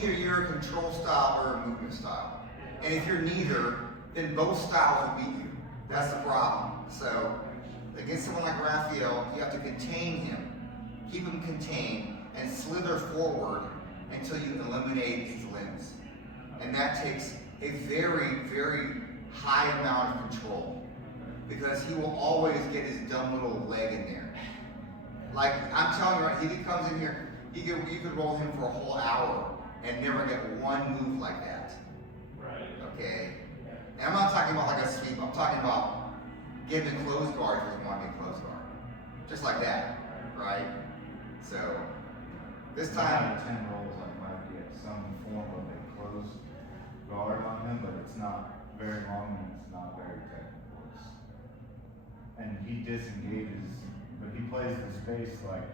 Either you're a control style or a movement style. And if you're neither, then both styles will beat you. That's the problem. So against someone like Rafael, you have to contain him, keep him contained, and slither forward until you eliminate his limbs. And that takes a very, very high amount of control, because he will always get his dumb little leg in there. Like, I'm telling you, right, if he comes in here, you could roll him for a whole hour and never get one move like that. Right. Okay? And I'm not talking about like a sweep, I'm talking about getting a closed guard if he doesn't want to be a closed guard. Just like that, right? So, this time, 10 rolls, I might get some form of a closed guard on him, but it's not very long and it's not very technical. And he disengages, but he plays the space like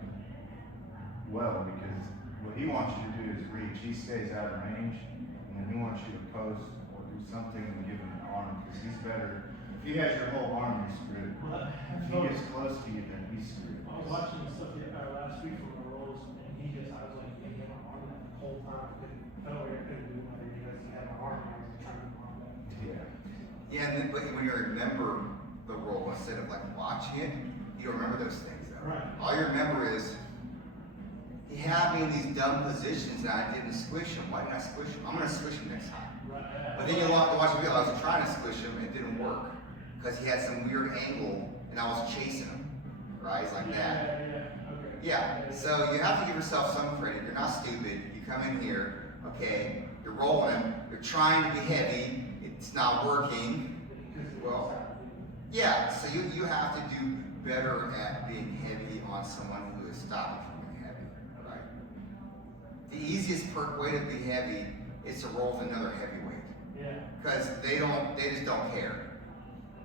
well, because what he wants you to do is reach. He stays out of range, and then he wants you to post or do something and give him an arm, because he's better. If he has your whole arm, you're screwed. If he gets close to you, then he's screwed. I was watching the stuff last week from the rolls, and I was like, he had my arm that the whole time. I felt like I couldn't do anything because he had my arm, and I was like trying to do my arm back. yeah, and then, but when you remember the role instead of like watching it, you don't remember those things though. Right. All you remember is, he had me in these dumb positions and I didn't squish him. Why didn't I squish him? I'm gonna squish him next time. Right. But then you have to watch the video. I was trying to squish him, it didn't work. Because he had some weird angle and I was chasing him. Right? It's like that. Okay. Yeah, so you have to give yourself some credit. You're not stupid. You come in here, okay, you're rolling him, you're trying to be heavy, it's not working. Well, yeah, so you have to do better at being heavy on someone who is stopping from being heavy, right? The easiest way to be heavy is to roll with another heavyweight. Yeah. Because they just don't care.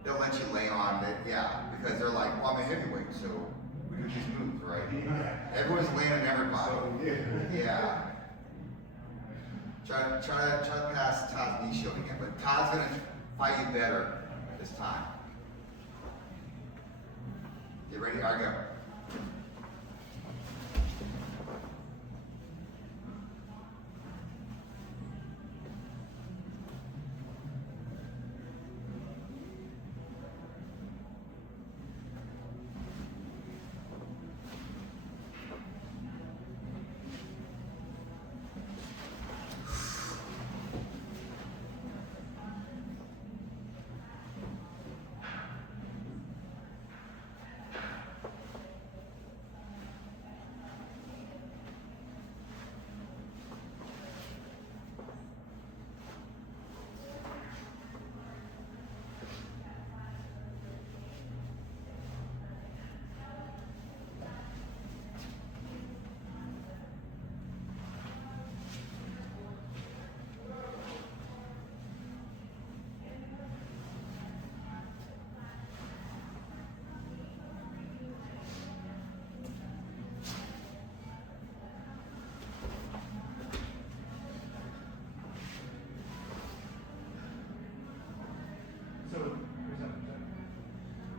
They'll let you lay on it, yeah, because they're like, well, I'm a heavyweight, so we do these moves, right? Everyone's laying on everybody. Yeah. Try to pass Todd's knee shield again, but Todd's gonna fight you better this time. You ready? All right, go.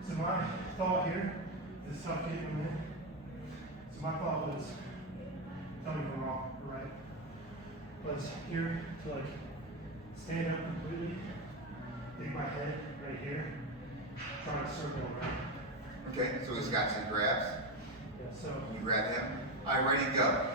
So my thought here is tough getting them in. So my thought was, tell me if I'm wrong, right? Was here to like stand up completely, take my head right here, try to circle around. Okay, so he's got some grabs. Yeah, so You grab him. All right, ready, go.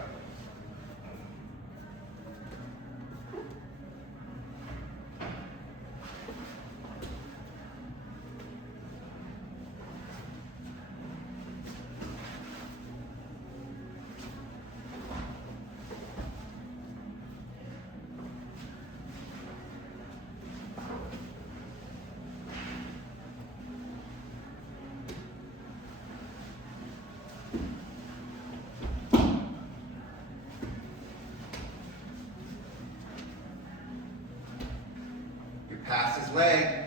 You're past his leg.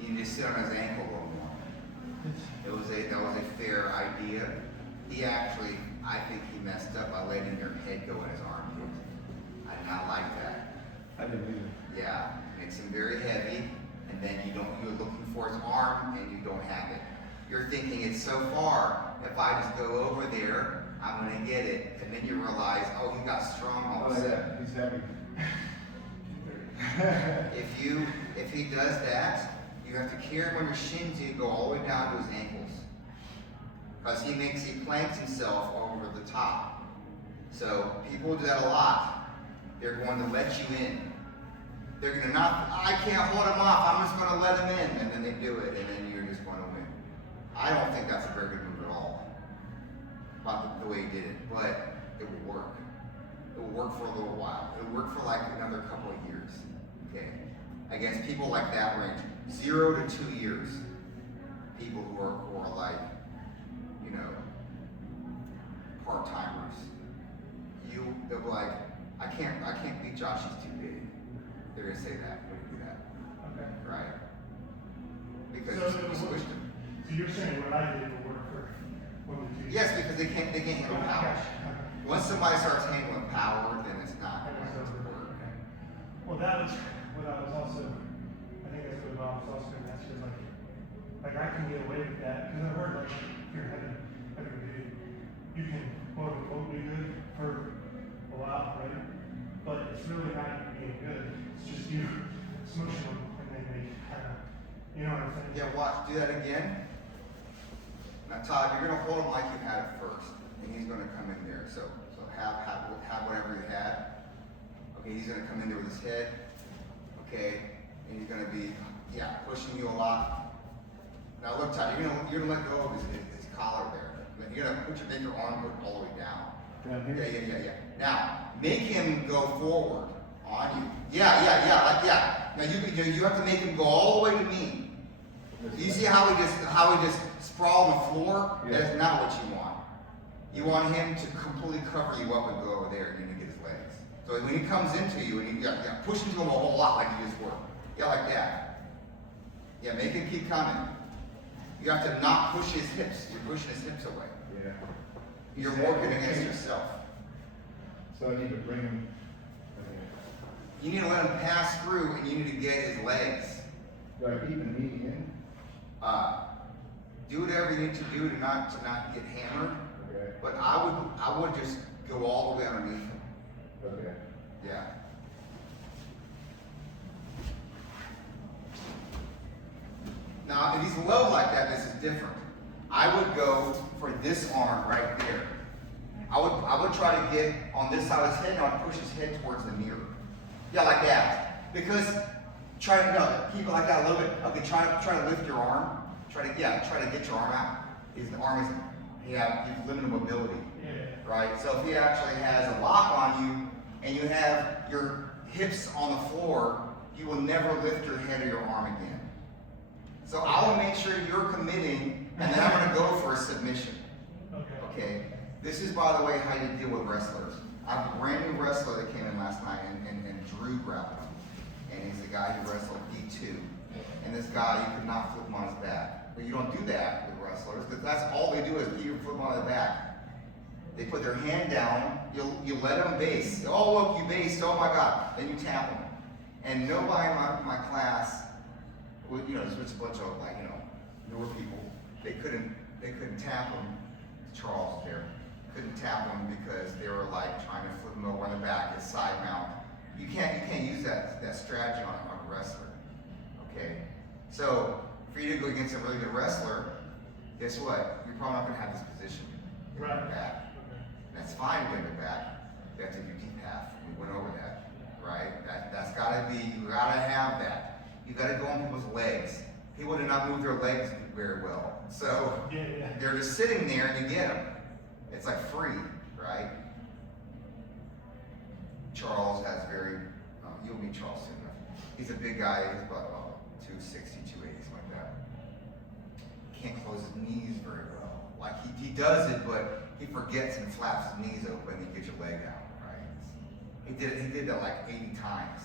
You need to sit on his ankle a little more. That was a fair idea. He actually, I think he messed up by letting your head go in his armpit. I did not like that. I didn't either. Yeah, makes him very heavy, and then you're looking for his arm and you don't have it. you're thinking it's so far. If I just go over there, I'm gonna get it. And then you realize, oh, he got strong all of a sudden. He's heavy. If he does that, you have to carry him on your shins and go all the way down to his ankles. Because he planks himself over the top. So people do that a lot. They're going to let you in. They're gonna I can't hold him off, I'm just gonna let him in. And then they do it, and then you're just gonna win. I don't think that's a very good move at all. About the way he did it, but it will work. It will work for a little while. It will work for like another couple of years, okay? Against people like that range, 0 to 2 years. People who are like, you know, part-timers. They'll be like, I can't beat Josh, he's too big. They're gonna say that when you do that, Okay. right? Because So you squished him. So you're saying what I did will work for 1 to 2 years? Yes, because they can't handle power. Once somebody starts handling power, then it's not going to work. Well, that was what I was also, I think that's what Bob was also going to ask you, like I can get away with that, because I heard like, you're having a dude, you can quote unquote be good for a while, right? But it's really not being good, it's just you smooshing them, and then they kind of, you know what I'm saying? Yeah, watch, do that again. Now Todd, you're going to hold him like you had it first, and he's going to come in there. So have whatever you had. Okay, he's going to come in there with his head. Okay, and he's going to be, pushing you a lot. Now look, Todd, you're gonna let go of his collar there. You're gonna make your arm go all the way down. Down here? Yeah. Now make him go forward on you. Yeah. Now you have to make him go all the way to me. Do you see how he just sprawled on the floor? Yeah. That's not what you want. You want him to completely cover you up and go over there and then get his legs. So when he comes into you and push into him a whole lot like you just were. Yeah, like that. Yeah, make him keep coming. You have to not push his hips. You're pushing his hips away. Yeah. You're working against yourself. So I need to bring him. You need to let him pass through and you need to get his legs. Do I keep the knee in? Do whatever you need to do to not get hammered. Okay. But I would just go all the way underneath him. Okay. Yeah. Now, if he's low like that, this is different. I would go for this arm right there. I would try to get on this side of his head and I would push his head towards the mirror. Yeah, like that. Because keep it like that a little bit. Okay, try to lift your arm. Try to get your arm out. His arm is you have limited mobility. Yeah. Right? So if he actually has a lock on you and you have your hips on the floor, you will never lift your head or your arm again. So I will make sure you're committing, and then I'm going to go for a submission. Okay? This is, by the way, how you deal with wrestlers. I have a brand new wrestler that came in last night, and Drew grappled him. And he's the guy who wrestled D2. And this guy, you could not flip him on his back. But you don't do that with wrestlers, because that's all they do is keep you flip on their back. They put their hand down, you let them base. Oh, look, you based, oh my God. Then you tap them. And nobody in my class, there's just a bunch of newer people. They couldn't tap them. Charles there couldn't tap them because they were like trying to flip them over on the back, his side mount. You can't use that strategy on a wrestler. Okay, so for you to go against a really good wrestler, guess what? You're probably not going to have this position. You're Right. back. That's fine to get it back. You have to do deep half. We went over that, right? That's got to be. You got to have that. You got to go on people's legs. People do not move their legs very well, so they're just sitting there and you get them. It's like free, right? Charles has you'll meet Charles soon enough. He's a big guy, he's about 260, 280, something like that. Can't close his knees very well. Like he does it, but he forgets and flaps his knees open and you get your leg out, right? He did that like 80 times.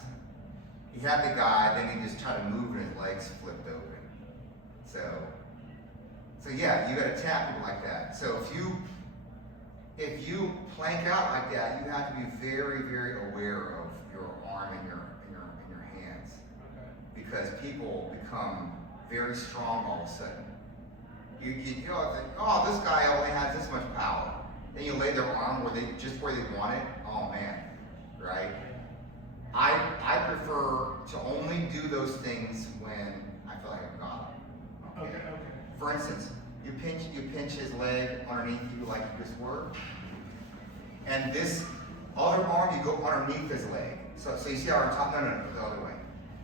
He had the guy, then he just tried to move and his legs flipped open. So yeah, you gotta tap people like that. So if you plank out like that, you have to be very, very aware of your arm and your hands. Because people become very strong all of a sudden. You know, think, oh, this guy only has this much power. Then you lay their arm where they want it. Oh man, right? I prefer to only do those things when I feel like I've got it. Okay. For instance, you pinch his leg underneath you like you just were, and this other arm you go underneath his leg. So you see how I'm talking? No, the other way.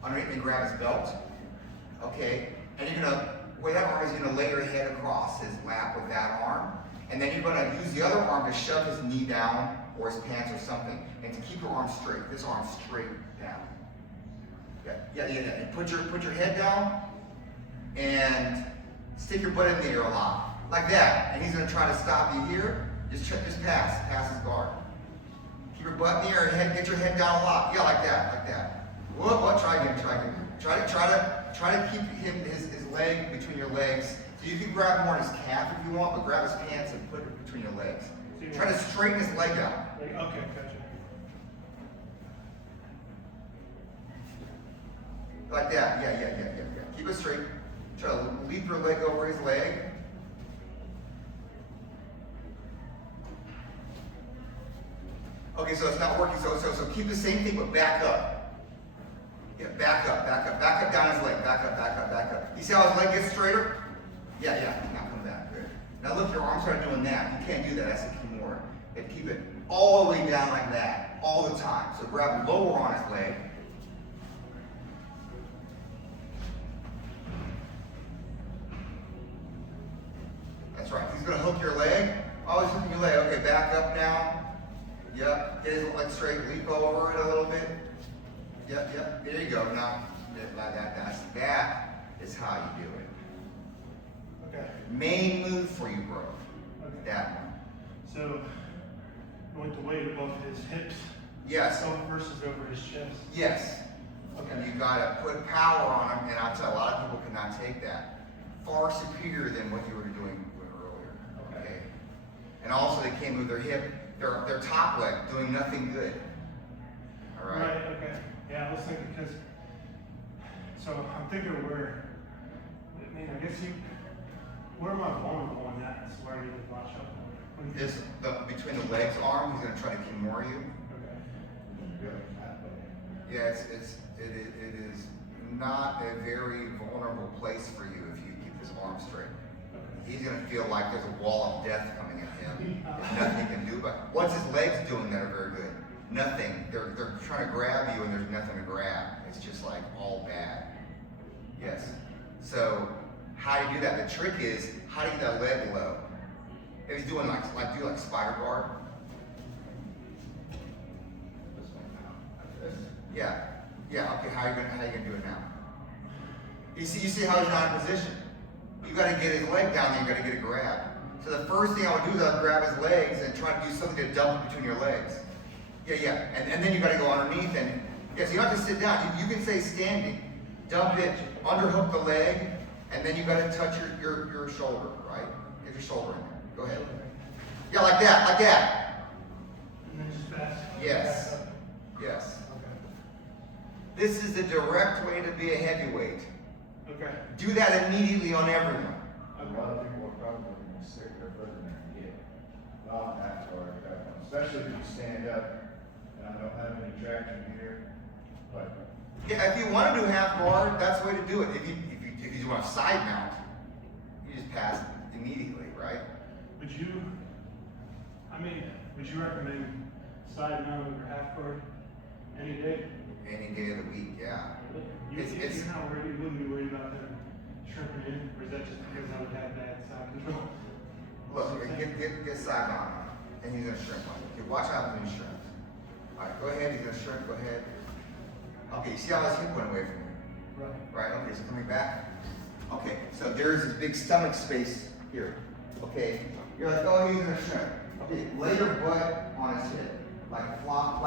Underneath and grab his belt. Okay, and you're gonna, with that arm is gonna lay your head across his lap with that arm, and then you're gonna use the other arm to shove his knee down or his pants or something, and to keep your arm straight. This arm straight down. Yeah. And put your head down, and stick your butt in the air a lot, like that. And he's gonna try to stop you here. Just pass his guard. Keep your butt in the air, get your head down a lot. Yeah, like that. What? Try again. Try to keep his leg between your legs. So you can grab more on his calf if you want, but grab his pants and put it between your legs. Try to straighten his leg out. Okay, gotcha. Like that. Yeah. Keep it straight. Try to leap your leg over his leg. Okay, so it's not working. So keep the same thing, but back up. Yeah, back up down his leg. Back up. You see how his leg gets straighter? Yeah. Now come back. Good. Now look, your arms are doing that. You can't do that. That's the kimura. And keep it all the way down like that, all the time. So grab lower on his leg. That's right. He's going to hook your leg. Always hooking your leg. Okay, back up now. Yep. Get his leg straight. Leap over it a little bit. Yep. There you go. Now, that is how you do it. Okay. Main move for you, bro. Okay. That one. So, going to weight above his hips. Yes. Versus over his chest. Yes. Okay. And you gotta put power on him, and I'll tell you, a lot of people cannot take that. Far superior than what you were doing earlier. Okay. And also they can't move their hip, their top leg, doing nothing good. All right. Right. Okay. Yeah, I was thinking because. So I'm thinking where. I mean, I guess where am I vulnerable on that? That's where I need to watch out. Between the legs, arm, he's gonna try to kimura you. Okay. Yeah, it is not a very vulnerable place for you if you keep his arm straight. He's gonna feel like there's a wall of death coming at him. There's nothing he can do. But what's his legs doing that are very good? Nothing. They're trying to grab you, and there's nothing to grab. It's just like all bad. Yes. So how do you do that? The trick is how do you get that leg low? If he's doing like spider guard. Yeah. Okay. How you gonna do it now? You see how he's not in position. You got to get his leg down there. You got to get it grabbed. So the first thing I would do is I would grab his legs and try to do something to dump it between your legs. Yeah. And then you got to go underneath and so you don't have to sit down. You can stay standing. Dump it, underhook the leg, and then you got to touch your shoulder, right? Get your shoulder in there. Go ahead. Yeah, like that. And then just pass. Yes. Pass up. Yes. Okay. This is the direct way to be a heavyweight. Okay. Do that immediately on everyone. A lot of people are probably going to stick their foot in there and get not that far, especially if you stand up. And I don't have any traction here, but Yeah, if you want to do half guard, that's the way to do it. If you want a side mount, you just pass it immediately, right? Would you recommend side mount over half guard any day? Any day of the week, yeah. You wouldn't be worried about them shrimping in, or is that just because I would have bad side control? Look, get side mount on, and he's gonna shrimp on you. Okay, watch out when he shrimps. All right, go ahead. He's gonna shrimp. Go ahead. Okay, you see how his hip went away from you? Right. Okay, so coming back. Okay, so there's this big stomach space here. Okay, you're like, oh, he's gonna shrimp. Okay, lay your butt on his hip, like flop,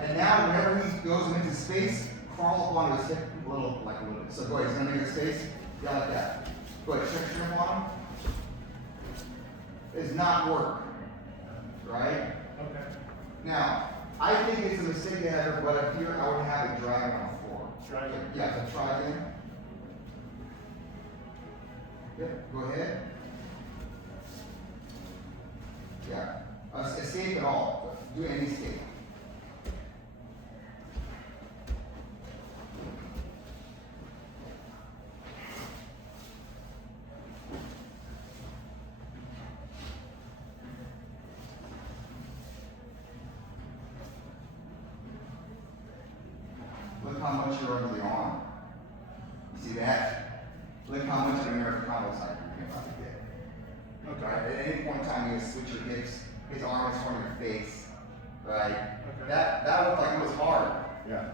and now whenever he goes into space, crawl up onto his hip a little. So go ahead. He's gonna make a space. Yeah, like that. Go ahead, shrimp on him. It's not work, right? Okay. Now, I think it's a mistake to have your butt up here. I would have it driving on the floor. Driving? Yeah, so try again. Yep, go ahead. Yeah. Escape at all. Do any escape. Look how much you're under the arm. You see that? Look how much of an American combo cycle you're about to get. Okay. At any point in time, you switch your hips, his arm is in front of your face, right? Okay. That looked like it was hard. Yeah.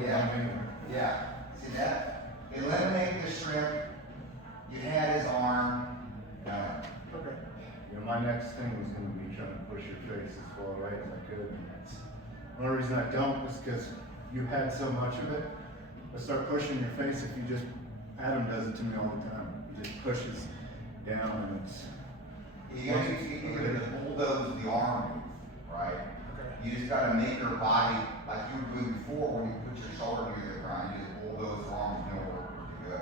Yeah. Yeah. See that? Eliminate the shrimp. You had his arm. Done. Okay. You know, my next thing was gonna be trying to push your face as far right as I could, and that's, the only reason I don't is because you had so much of it. I start pushing your face if you just, Adam does it to me all the time. He just pushes down and it's. You gotta bulldoze the arm move, right? Okay. You just gotta make your body like you were doing before when you put your shoulder near the ground. You just bulldoze the arm and know where to go.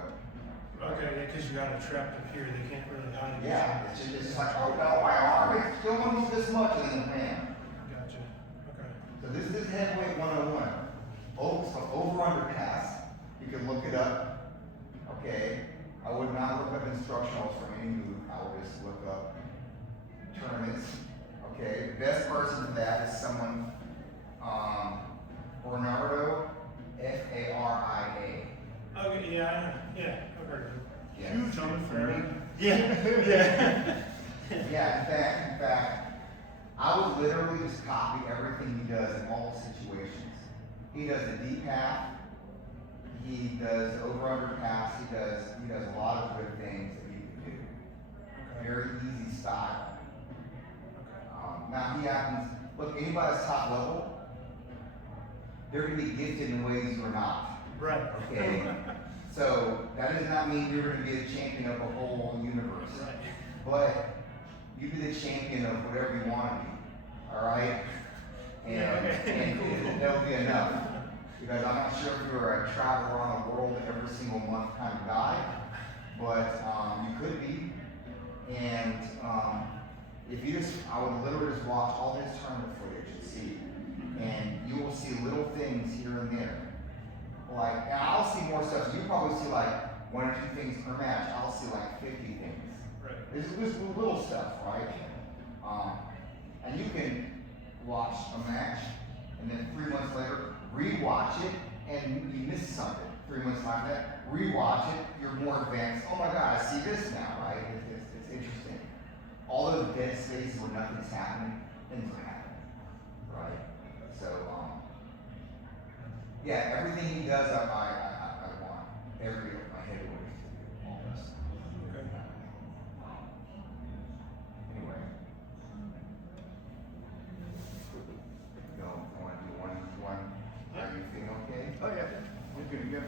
Okay, yeah, because you got it trapped up here, they can't really hide it. Yeah, it's just like, oh no, my arm, it still moves this much, and then bam. Gotcha. Okay. So this is heavyweight 101. Over under pass. You can look it up. Okay. I would not look up instructionals for any move. I would just look up tournaments. Okay. Best person for that is someone, Bernardo, Faria. Okay, yeah, I know. Yeah, I've heard of him. Yes. Huge on the fair. Yeah, yeah. Yeah, in fact, I would literally just copy everything he does in all situations. He does the deep half, he does over under pass, he does a lot of good things that he can do. Okay. Very easy style. Okay. Now he happens, look, anybody that's top level, they're gonna be gifted in ways you're not. Right. Okay. So that does not mean you're gonna be the champion of the whole universe. Right. But you be the champion of whatever you want to be. Alright? And, Yeah, okay. and that'll be enough. Because I'm not sure if you're a travel around the world every single month kind of guy, but you could be. And if you just, I would literally just watch all his tournament footage and see. And you will see little things here and there. Like, and I'll see more stuff. So you probably see like 1 or 2 things per match. I'll see like 50 things. Right. It's just little stuff, right? And you can watch a match, and then 3 months later, rewatch it, and you missed something. 3 months like that, rewatch it, you're more advanced. Oh my God, I see this now, right? It's interesting. All those dead spaces where nothing's happening, things are happening, right? So, yeah, everything he does, I want my heavyweights to do almost. Okay. Anyway. You want to do one? Are you feeling okay? Oh, yeah. You're good to go.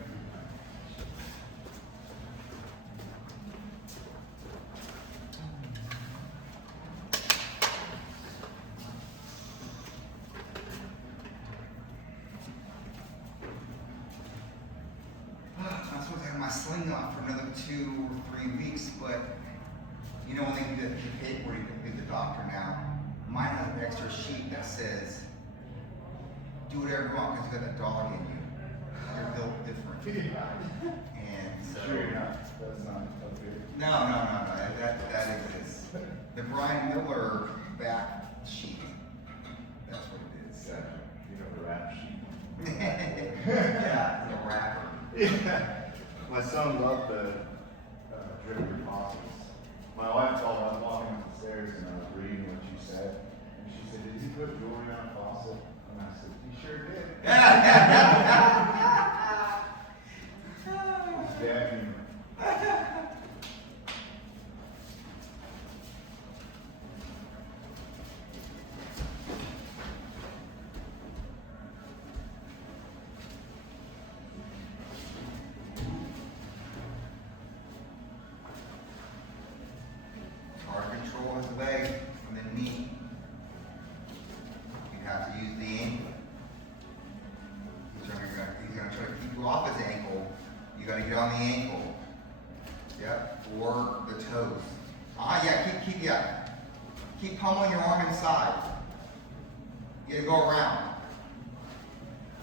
I'm supposed to have my sling on for another 2 or 3 weeks, but you know when they do the paperwork, you can the doctor now. Mine has an extra sheet that says, do whatever you want because you got that dog in you. You're built different. And so. Sure you're not, that's not up here. No, that exists. The Brian Miller back sheet. That's what it is. Yeah, you know the rap sheet. Yeah, the rapper. Yeah. My son loved the drifter fossils. My wife told me I was walking up the stairs and I was reading what you said. And she said, did you put jewelry on a fossil? And I said, you sure did. Dad humor. Hard control his leg from the knee. You have to use the ankle. your arm inside. You gotta go around.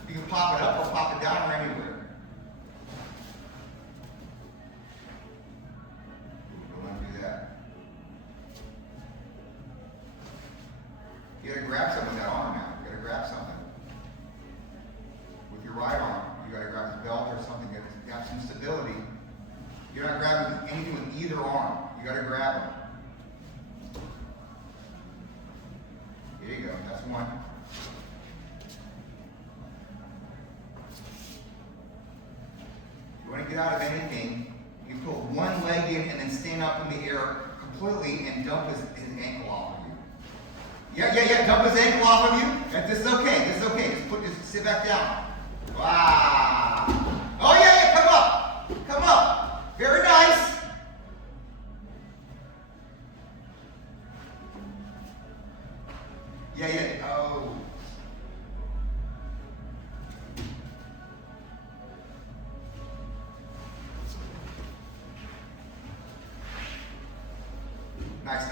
You can pop it up or pop it down or anywhere. Don't want to do that. You gotta grab something with that arm now. You gotta grab something. With your right arm, you gotta grab his belt or something. You have some stability. You're not grabbing anything with either arm. You gotta grab him. Here you go. That's one. You want to get out of anything, you put one leg in and then stand up in the air completely and dump his ankle off of you. Yeah, dump his ankle off of you. This is okay, this is okay. Just sit back down. Wow. Oh yeah, come up. Come up. Very nice. Yeah, oh. Nice.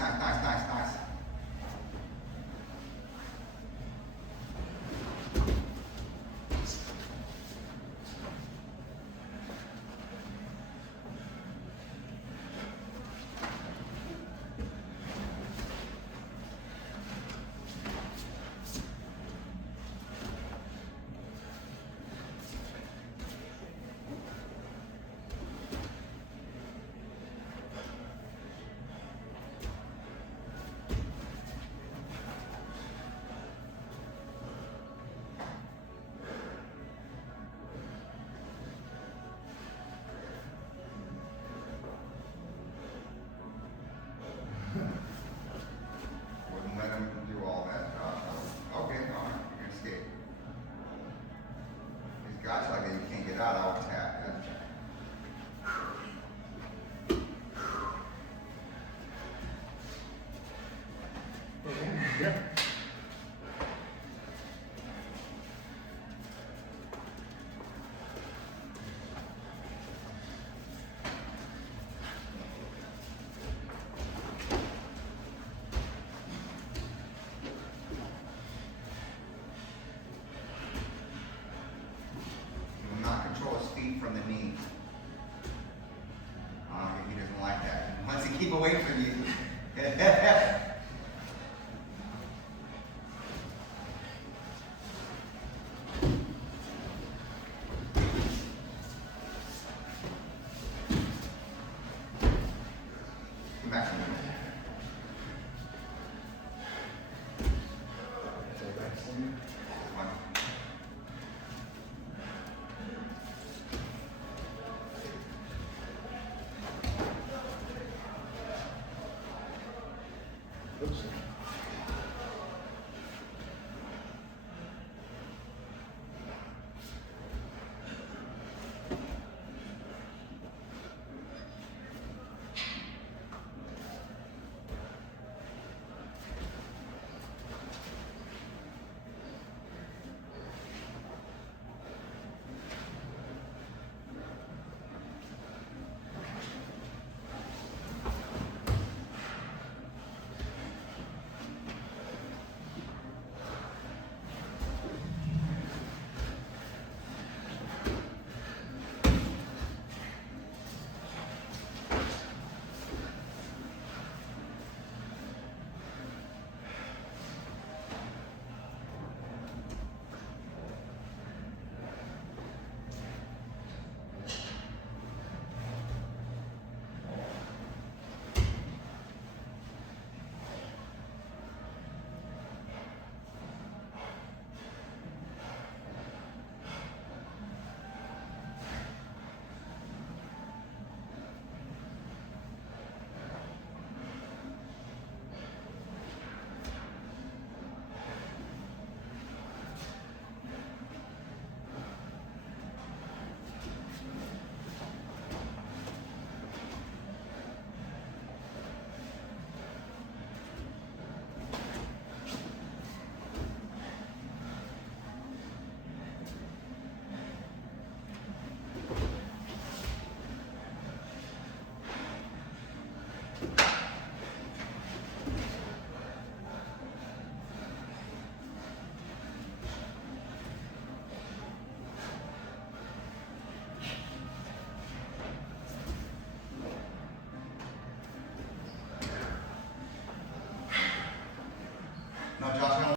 Wouldn't let him do all that. Okay, all right, you're gonna escape. He's got you like that, you can't get out. I'll tap. Yeah.